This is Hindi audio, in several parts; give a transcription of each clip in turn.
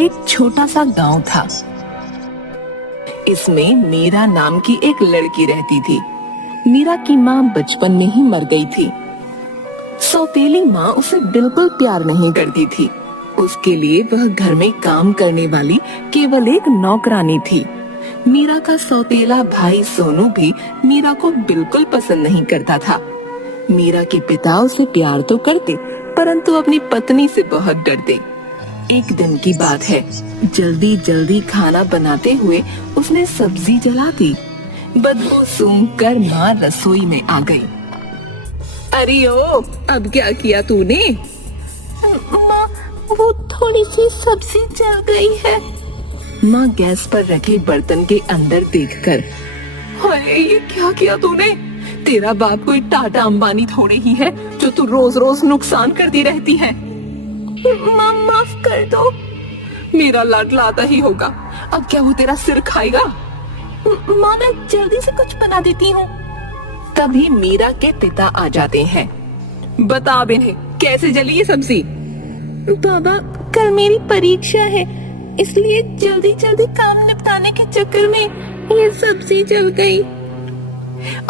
एक छोटा सा गांव था। इसमें मीरा नाम की एक लड़की रहती थी। मीरा की माँ बचपन में ही मर गई थी। सौतेली माँ उसे बिल्कुल प्यार नहीं करती थी। उसके लिए वह घर में काम करने वाली केवल एक नौकरानी थी। मीरा का सौतेला भाई सोनू भी मीरा को बिल्कुल पसंद नहीं करता था। मीरा के पिता उसे प्यार तो करते, परंतु अपनी पत्नी से बहुत डरते। एक दिन की बात है, जल्दी जल्दी खाना बनाते हुए उसने सब्जी जला दी। बदबू सूंघकर माँ रसोई में आ गई। अरे ओ, अब क्या किया तूने? माँ, वो थोड़ी सी सब्जी जल गई है। माँ गैस पर रखे बर्तन के अंदर देखकर, हाय ये क्या किया तूने? तेरा बाप कोई टाटा अंबानी थोड़े ही है जो तू रोज रोज नुकसान करती रहती है। माँ माफ कर दो। मेरा लाडला आता ही होगा, अब क्या वो तेरा सिर खाएगा? माँ मैं जल्दी से कुछ बना देती हूँ। तभी मीरा के पिता आ जाते हैं। बता अब इन्हें कैसे जली ये सब्जी? बाबा, कल मेरी परीक्षा है, इसलिए जल्दी जल्दी काम निपटाने के चक्कर में ये सब्जी जल गई।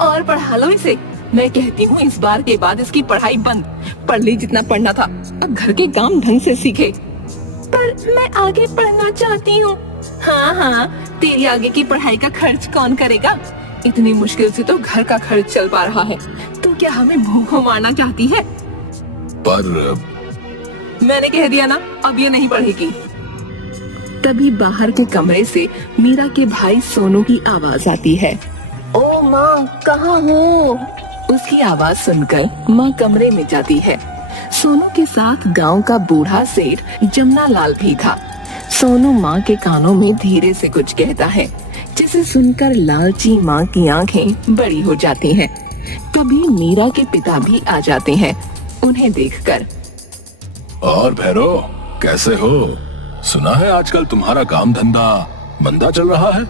और पढ़ा लो इसे। मैं कहती हूँ इस बार के बाद इसकी पढ़ाई बंद। पढ़ ली जितना पढ़ना था, अब घर के काम ढंग से सीखे। पर मैं आगे पढ़ना चाहती हूँ। हाँ हाँ, तेरी आगे की पढ़ाई का खर्च कौन करेगा? इतनी मुश्किल से तो घर का खर्च चल पा रहा है, तो क्या हमें भूखों मारना चाहती है? पर मैंने कह दिया ना, अब ये नहीं पढ़ेगी। तभी बाहर के कमरे से मीरा के भाई सोनू की आवाज आती है। ओ माँ, कहाँ हो? उसकी आवाज सुनकर माँ कमरे में जाती है। सोनू के साथ गांव का बूढ़ा सेठ जमुना लाल भी था। सोनू माँ के कानों में धीरे से कुछ कहता है, जिसे सुनकर लालची माँ की आंखें बड़ी हो जाती हैं। तभी मीरा के पिता भी आ जाते हैं। उन्हें देखकर, और भैरो कैसे हो? सुना है आजकल तुम्हारा काम धंधा मंदा चल रहा है।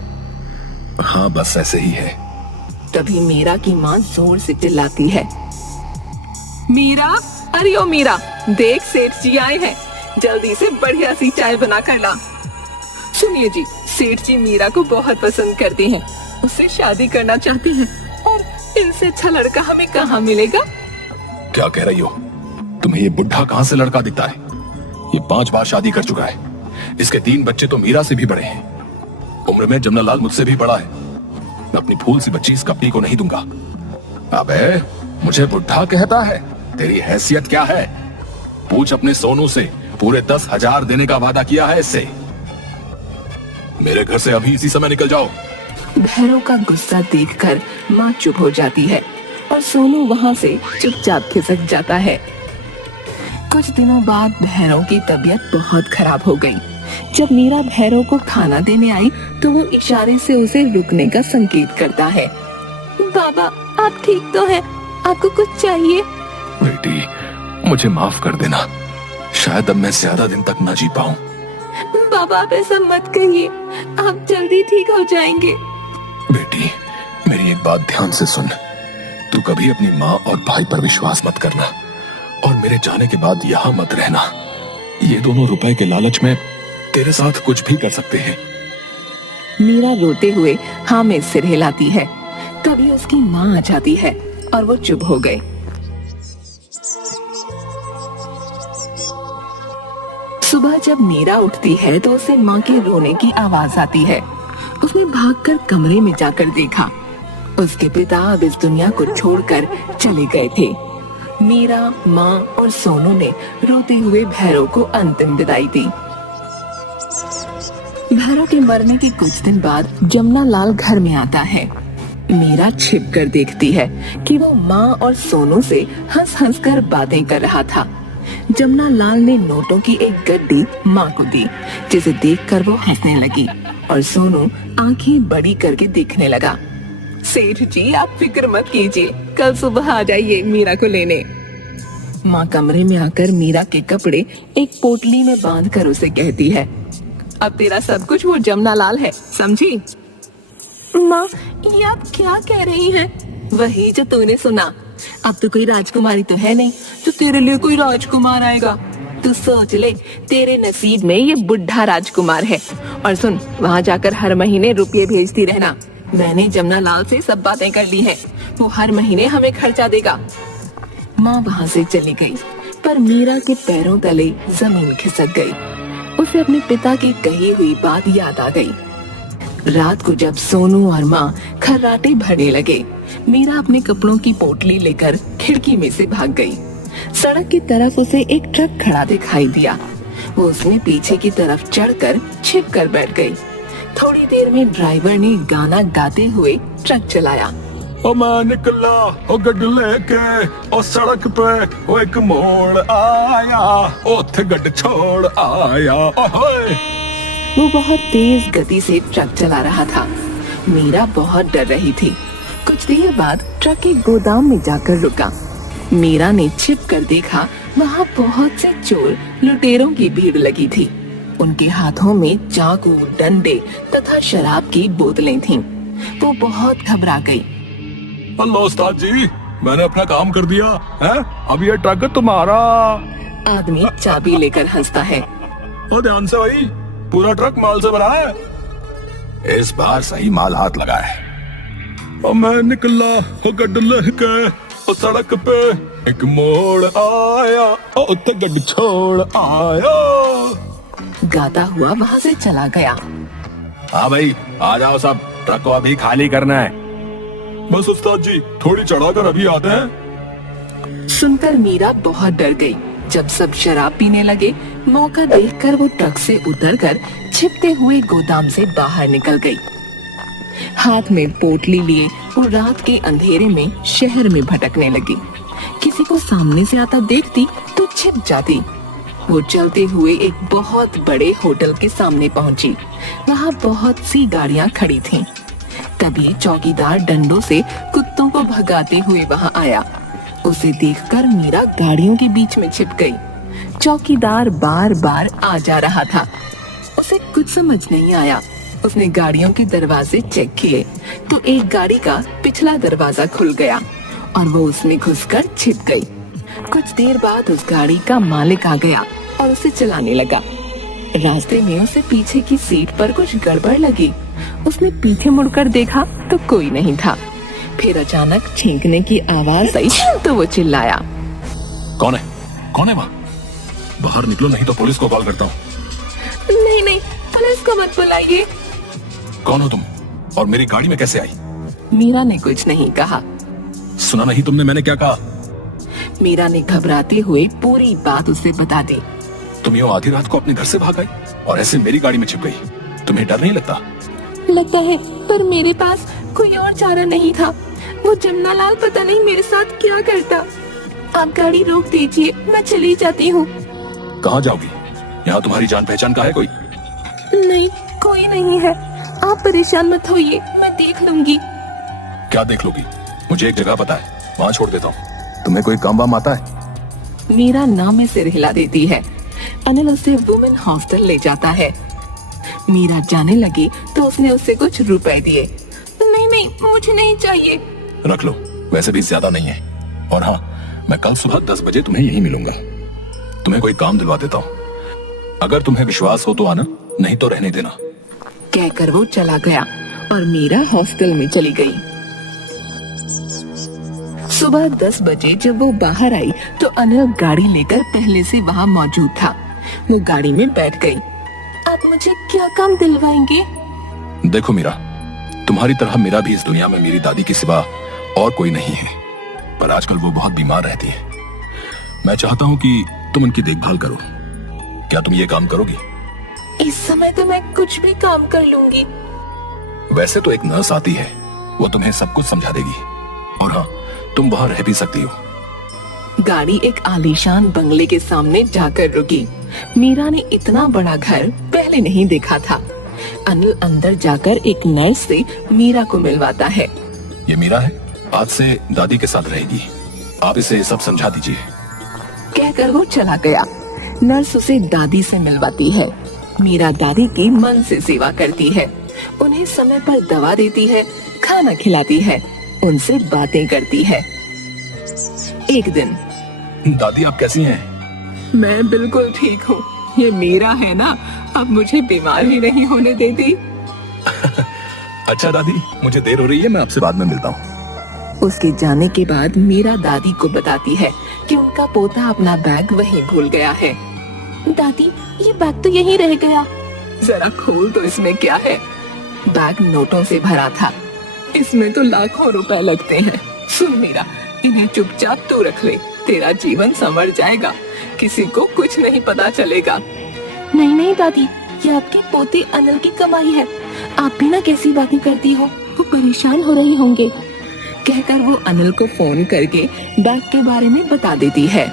हाँ बस ऐसे ही है। तभी मीरा की माँ जोर से चिल्लाती है, मीरा, अरे ओ मीरा, देख सेठ जी आए हैं, जल्दी से बढ़िया सी चाय बना कर ला। सुनिए जी, सेठ जी मीरा को बहुत पसंद करते हैं, उससे शादी करना चाहते हैं, और इनसे अच्छा लड़का हमें कहाँ मिलेगा? क्या कह रही हो? तुम्हें ये बुढ़ा कहाँ से लड़का दिखता है? ये 5 बार शादी कर चुका है। इसके 3 बच्चे तो मीरा से भी बड़े हैं। उम्र में जमुना लाल मुझसे भी बड़ा है। मैं अपनी फूल सी बच्ची इस कपटी को नहीं दूंगा। अबे मुझे बुढ़ा कहता है? तेरी हैसियत क्या है? पूछ अपने सोनू से, पूरे 10,000 देने का वादा किया है इससे। मेरे घर से अभी इसी समय निकल जाओ। भैरव का गुस्सा देखकर माँ चुप हो जाती है और सोनू वहाँ से चुपचाप खिसक जाता है। कुछ दिनों बाद भैरव की तबीयत बहुत खराब हो गई। जब मीरा भैरव को खाना देने आई तो वो इशारे से उसे रुकने का संकेत करता है। बाबा, आप ठीक तो हैं? आपको कुछ चाहिए? बेटी मुझे माफ कर देना, शायद अब मैं ज्यादा दिन तक ना जी पाऊं। बाबा आप ऐसा मत कहिए, आप जल्दी ठीक हो जाएंगे। बेटी मेरी एक बात ध्यान से सुन, तू कभी अपनी माँ और भाई पर विश्वास मत करना, और मेरे जाने के बाद यहाँ मत रहना। ये दोनों रुपए के लालच में तेरे साथ कुछ भी कर सकते हैं। मीरा रोते हुए हाँ में सिर हिलाती है। तभी उसकी माँ आ जाती है और वो चुप हो गए। सुबह जब मीरा उठती है तो उसे माँ के रोने की आवाज आती है। उसने भागकर कमरे में जाकर देखा, उसके पिता अब इस दुनिया को छोड़कर चले गए थे। मीरा, माँ और सोनू ने रोते हुए भैरव को अंतिम विदाई दी। भैरव के मरने के कुछ दिन बाद जमुना लाल घर में आता है। मीरा छिप कर देखती है कि वो माँ और सोनू से हंस हंस कर बातें कर रहा था। जमुना लाल ने नोटों की एक गड्डी माँ को दी, जिसे देखकर वो हंसने लगी और सोनू आंखें बड़ी करके देखने लगा। सेठ जी आप फिक्र मत कीजिए, कल सुबह आ जाइए मीरा को लेने। माँ कमरे में आकर मीरा के कपड़े एक पोटली में बांधकर उसे कहती है, अब तेरा सब कुछ वो जमुना लाल है, समझी? माँ, ये आप क्या कह रही हैं? वही जो तूने सुना। अब तो कोई राजकुमारी तो है नहीं जो तेरे लिए कोई राजकुमार आएगा। तू सोच ले, तेरे नसीब में ये बुढ़ा राजकुमार है। और सुन, वहाँ जाकर हर महीने रुपये भेजती रहना। मैंने जमुना लाल से सब बातें कर ली हैं, वो हर महीने हमें खर्चा देगा। माँ वहाँ से चली गई, पर मीरा के पैरों तले जमीन खिसक गई। उसे अपने पिता की कही हुई बात याद आ गई। रात को जब सोनू और माँ खर्राटे भरने लगे, मीरा अपने कपड़ों की पोटली लेकर खिड़की में से भाग गई। सड़क की तरफ उसे एक ट्रक खड़ा दिखाई दिया। वो उसमें पीछे की तरफ चढ़कर छिप कर बैठ गई। थोड़ी देर में ड्राइवर ने गाना गाते हुए ट्रक चलाया। ओ मैं निकला ओ गड्डी लेके ओ सड़क पे ओ एक मोड़ आया, ओथे गड्डी छोड़ आया। ओए वो बहुत तेज गति से ट्रक चला रहा था। मीरा बहुत डर रही थी। कुछ देर बाद ट्रक एक गोदाम में जाकर रुका। मीरा ने छिप कर देखा, वहाँ बहुत से चोर लुटेरों की भीड़ लगी थी। उनके हाथों में चाकू, डंडे तथा शराब की बोतलें थीं। वो बहुत घबरा गई। अल्लाह उस्ताद जी, मैंने अपना काम कर दिया है, अब ये ट्रक तुम्हारा। आदमी चाबी लेकर हंसता है। और ध्यान से भाई, पूरा ट्रक माल से भरा है। इस बार सही माल हाथ लगा है। और मैं निकला हो गड्डी लेके ओ सड़क पे एक मोड़ आया, ओथे गड्डी छोड़ आया। गाता हुआ वहाँ से चला गया। हाँ भाई, आ जाओ सब, ट्रक को अभी खाली करना है। बस उस्ताद जी, थोड़ी चढ़ाकर अभी आते हैं। सुनकर मीरा बहुत डर गई। जब सब शराब पीने लगे, मौका देखकर वो ट्रक से उतरकर छिपते हुए गोदाम से बाहर निकल गई। हाथ में पोटली लिए वो रात के अंधेरे में शहर में भटकने लगी। किसी को सामने से आता देखती तो छिप जाती। वो चलते हुए एक बहुत बड़े होटल के सामने पहुंची। वहाँ बहुत सी गाड़ियाँ खड़ी थीं। तभी चौकीदार डंडों से कुत्तों को भगाते हुए वहाँ आया। उसे देखकर मीरा गाड़ियों के बीच में छिप गई। चौकीदार बार बार आ जा रहा था। उसे कुछ समझ नहीं आया। उसने गाड़ियों के दरवाजे चेक किए तो एक गाड़ी का पिछला दरवाजा खुल गया और वो उसमें घुसकर छिप गई। कुछ देर बाद उस गाड़ी का मालिक आ गया और उसे चलाने लगा। रास्ते में उसे पीछे की सीट पर कुछ गड़बड़ लगी। उसने पीछे मुड़कर देखा तो कोई नहीं था। फिर अचानक छींकने की आवाज आई तो वो चिल्लाया। कौन है? कौन है वहाँ? बाहर निकलो, नहीं तो पुलिस को कॉल करता हूँ। नहीं नहीं, पुलिस को मत बुलाइए। कौन हो तुम और मेरी गाड़ी में कैसे आई? मीरा ने कुछ नहीं कहा। सुना नहीं तुमने मैंने क्या कहा? मीरा ने घबराते हुए पूरी बात उसे बता दी। तुम यूं आधी रात को अपने घर से भाग आई और ऐसे मेरी गाड़ी में छिप गई। तुम्हें डर नहीं लगता? लगता है, पर मेरे पास कोई और चारा नहीं था। वो जमुना लाल पता नहीं मेरे साथ क्या करता। आप गाड़ी रोक दीजिए, मैं चली जाती हूँ। कहाँ जाओगी? यहाँ तुम्हारी जान पहचान का है कोई? नहीं, कोई नहीं है। आप परेशान मत होइए, मैं देख लूंगी। क्या देख लोगी? मुझे एक जगह पता है, वहाँ छोड़ देता हूँ। तुम्हें कोई काम वाम आता है? मीरा नाम में सिर हिला देती है। अनिल उसे वुमेन हॉस्टल ले जाता है। मीरा जाने लगी तो उसने उसे कुछ रुपए दिए। नहीं नहीं, मुझे नहीं चाहिए। रख लो, वैसे भी ज्यादा नहीं है। और हाँ, मैं कल सुबह 10 बजे तुम्हें यहीं मिलूंगा। तुम्हें कोई काम दिलवा देता हूँ। अगर तुम्हें विश्वास हो तो आना, नहीं तो रहने देना। कहकर वो चला गया और मीरा हॉस्टल में चली गई। सुबह 10 बजे जब वो बाहर आई तो अनिल गाड़ी लेकर पहले से वहाँ मौजूद था। वो गाड़ी में बैठ गई। आप मुझे क्या काम दिलवाएंगे? देखो मीरा, तुम्हारी तरह मेरा भी इस दुनिया में मेरी दादी के सिवा और कोई नहीं है, पर आजकल वो बहुत बीमार रहती है। मैं चाहता हूँ कि तुम उनकी देखभाल करो। क्या तुम ये काम करोगी? इस समय तो मैं कुछ भी काम कर लूंगी। वैसे तो एक नर्स आती है, वो तुम्हें सब कुछ समझा देगी। और हाँ, तुम वहाँ रह भी सकती हो। गाड़ी एक आलीशान बंगले के सामने जाकर रुकी। मीरा ने इतना बड़ा घर पहले नहीं देखा था। अनिल अंदर जाकर एक नर्स से मीरा को मिलवाता है। ये मीरा है, आज से दादी के साथ रहेगी। आप इसे सब समझा दीजिए। कहकर वो चला गया। नर्स उसे दादी से मिलवाती है। मीरा दादी की मन से सेवा करती है, उन्हें समय पर दवा देती है, खाना खिलाती है, उनसे बातें करती है। एक दिन, दादी आप कैसी हैं? मैं बिल्कुल ठीक हूँ। ये मीरा है ना, अब मुझे बीमार ही नहीं होने देती। अच्छा दादी, मुझे देर हो रही है, मैं आपसे बाद में मिलता हूँ। उसके जाने के बाद मीरा दादी को बताती है कि उनका पोता अपना बैग वहीं भूल गया है। दादी, ये बैग तो यहीं रह गया। जरा खोल तो इसमें क्या है। बैग नोटों से भरा था। इसमें तो लाखों रुपए लगते हैं। सुन मीरा, इन्हें चुपचाप तू रख ले, तेरा जीवन संवर जाएगा, किसी को कुछ नहीं पता चलेगा। नहीं नहीं दादी, ये आपके पोते अनिल की कमाई है। आप भी ना कैसी बातें करती हो, वो परेशान हो रहे होंगे। कहकर वो अनिल को फोन करके बैग के बारे में बता देती है।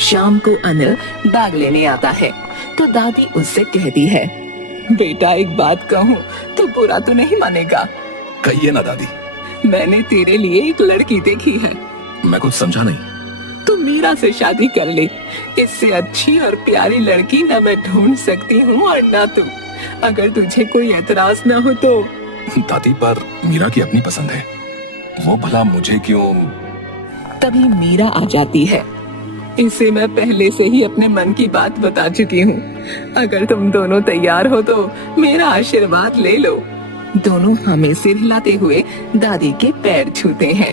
शाम को अनिल बैग लेने आता है तो दादी उससे कहती है, बेटा एक बात कहूँ तो बुरा तो नहीं मानेगा। कहिए ना दादी। मैंने तेरे लिए एक लड़की देखी है। मैं कुछ समझा नहीं। तू मीरा से शादी कर ले। इससे अच्छी और प्यारी लड़की न मैं ढूंढ सकती हूँ और न तू। अगर तुझे कोई एतराज न हो तो। दादी, पर मीरा की अपनी पसंद है, वो भला मुझे क्यों? तभी मीरा आ जाती है। इसे मैं पहले से ही अपने मन की बात बता चुकी हूँ। अगर तुम दोनों तैयार हो तो मेरा आशीर्वाद ले लो। दोनों हमें सिर हिलाते हुए दादी के पैर छूते हैं।